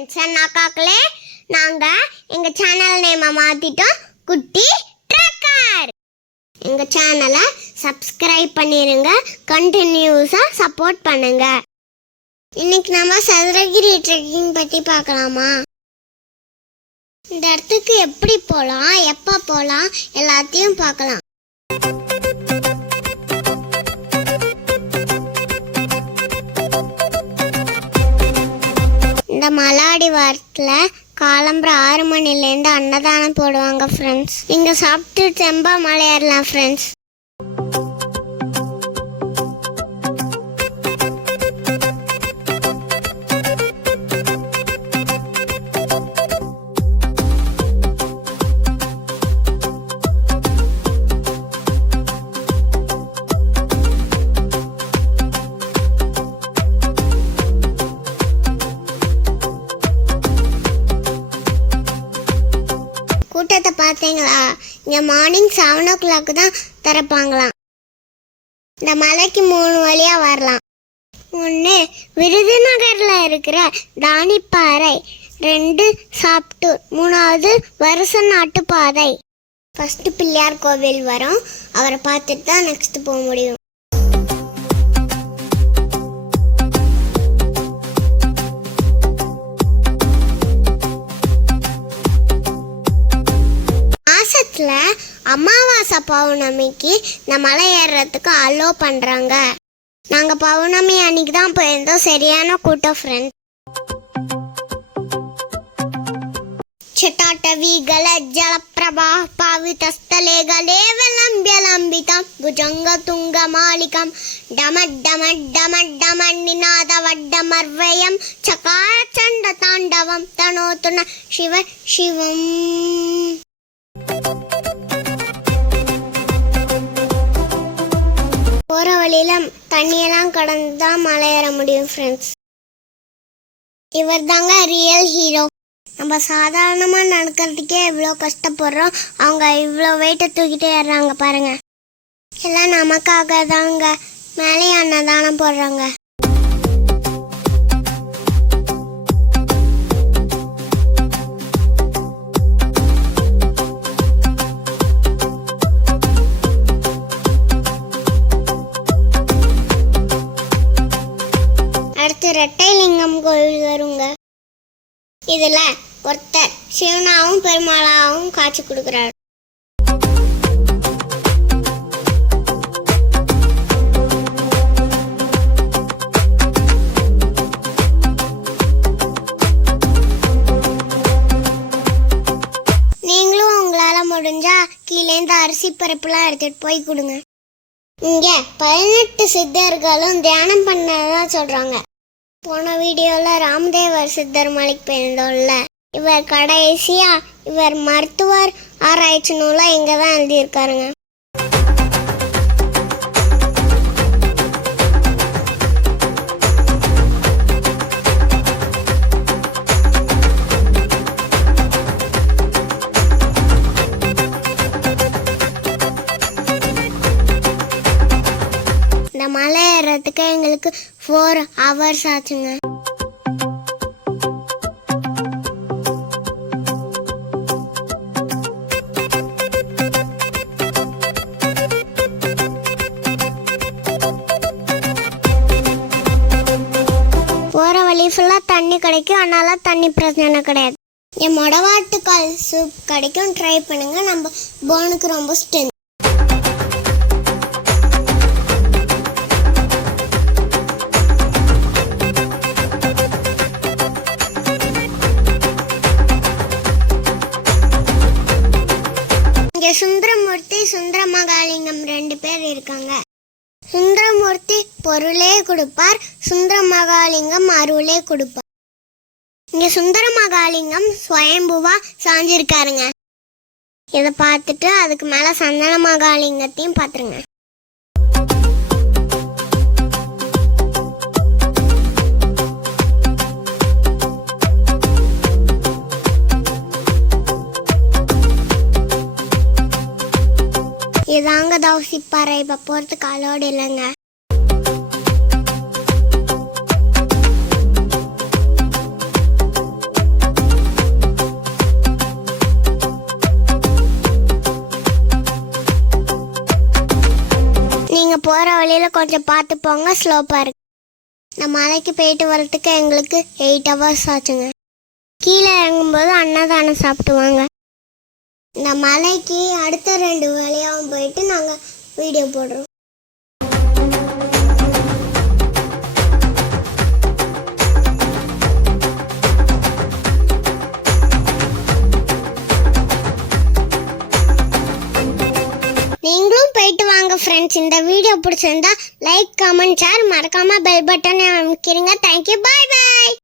Friends and அக்காக்களே, நாங்கள் எங்கள் channel நேமை மாற்றிட்டோம், குட்டி ட்ரக்கர். எங்கள் சேனலை சப்ஸ்கிரைப் பண்ணிடுங்க, கண்டினியூஸாக சப்போர்ட் பண்ணுங்க. இன்னைக்கு நம்ம சதுரகிரி ட்ரெக்கிங் பற்றி பார்க்கலாமா? இந்த இடத்துக்கு எப்படி போகலாம், எப்போ போகலாம், எல்லாத்தையும் பார்க்கலாம். இந்த மலாடி வாரத்தில் காலம்புற 6 மணிலேருந்து அன்னதானம் போடுவாங்க ஃப்ரெண்ட்ஸ். நீங்கள் சாப்பிட்டு தெம்பா மலை ஏறலாம் ஃப்ரெண்ட்ஸ். கூட்டத்தை பார்த்தீங்களா? இங்கே மார்னிங் 7 o'clock தான் திறப்பாங்களாம். இந்த மலைக்கு 3 வழியாக வரலாம். 1 விருதுநகரில் இருக்கிற தானிப்பாறை, 2 சாப்டூர், 3வது வருஷ நாட்டு பாதை. ஃபஸ்ட்டு பிள்ளையார் கோவில் வரும், அவரை பார்த்துட்டு தான் நெக்ஸ்ட் போக முடியும். அமாவாசை பௌர்ணமிக்கு இந்த மலை ஏறுறதுக்கு அலோ பண்றாங்க. நாங்க பௌர்ணமி அன்னைக்கு தான் போயிருந்தோம், சரியான கூட்டம் ஃப்ரெண்ட். चटाटवी गलज्जल प्रवाह पावितस्थले गलेवलम्ब्यलम्बितं भुजङ्गतुङ्गमालिकं डमड्डमड्डमड्डमन्निनादवड्डमर्वयं चकारचण्डताण्डवं तनोतु न शिव शिवम्. போகிற வழியில் தண்ணியெல்லாம் கடந்து தான் மலை ஏற முடியும் ஃப்ரெண்ட்ஸ். இவர் தாங்க ரியல் ஹீரோ. நம்ம சாதாரணமாக நடக்கிறதுக்கே இவ்வளோ கஷ்டப்படுறோம், அவங்க இவ்வளோ வெயிட்டை தூக்கிட்டே ஏறுறாங்க பாருங்க. எல்லாம் நமக்காக தாங்க. மேலே அன்னதானம் போடுறாங்க. அடுத்து ரெட்டைலிங்கம் கோவில் வருங்க. இதுல ஒருத்தர் சிவனாவும் பெருமாளாவும் காட்சி கொடுக்கிறார். நீங்களும் உங்களால முடிஞ்சா கீழேந்து அரிசி பருப்புலாம் எடுத்துட்டு போய் கொடுங்க. இங்க 18 சித்தர்களும் தியானம் பண்ணதா சொல்றாங்க. போன வீடியோவில் ராமதேவர் சித்தர் மலைக்கு போயிருந்தோம்ல, இவர் கடைசியா இவர் மருத்துவர் ஆராய்ச்சி நூலை இங்கே தான் எழுதியிருக்காருங்க. இந்த மலை ஏறதுக்கு எங்களுக்கு 4 hours ஆச்சுங்க. போகிற வழி ஃபுல்லாக தண்ணி கிடைக்கும், அதனால தண்ணி பிரச்சனை கிடையாது. என் மொடவாட்டுக்கால் சூப் கிடைக்கும், ட்ரை பண்ணுங்க. நம்ம போனுக்கு ரொம்ப ஸ்ட்ரென்த். இங்கே சுந்தரமூர்த்தி சுந்தரமகாலிங்கம் 2 பேர் இருக்காங்க. சுந்தரமூர்த்தி பொருளே கொடுப்பார், சுந்தரமகாலிங்கம் அருளே கொடுப்பார். இங்கே சுந்தரமகாலிங்கம் ஸ்வயம்புவா சாஞ்சிருக்காருங்க. இதை பார்த்துட்டு அதுக்கு மேலே சந்தனமகாலிங்கத்தையும் பார்த்துருங்க. இதாங்க தௌசிப்பாறை. இப்போ போகிறதுக்கு அலோடு இல்லைங்க. வழியில் கொஞ்சம் பார்த்து போங்க, ஸ்லோப்பாக இருக்கு. இந்த மலைக்கு போயிட்டு வரத்துக்கு எங்களுக்கு 8 hours ஆச்சுங்க. கீழே இறங்கும்போது அன்னதானம் சாப்பிட்டுவாங்க. இந்த மலைக்கு அடுத்த 2 வழியாகவும் போயிட்டு நாங்கள் வீடியோ போடுறோம். நீங்களும் போயிட்டு வாங்க ஃப்ரெண்ட்ஸ். இந்த வீடியோ பிடிச்சிருந்தா லைக், கமெண்ட், ஷேர், மறக்காம பெல் பட்டன் அமைக்கிறீங்க. தேங்க்யூ, பாய் பாய்.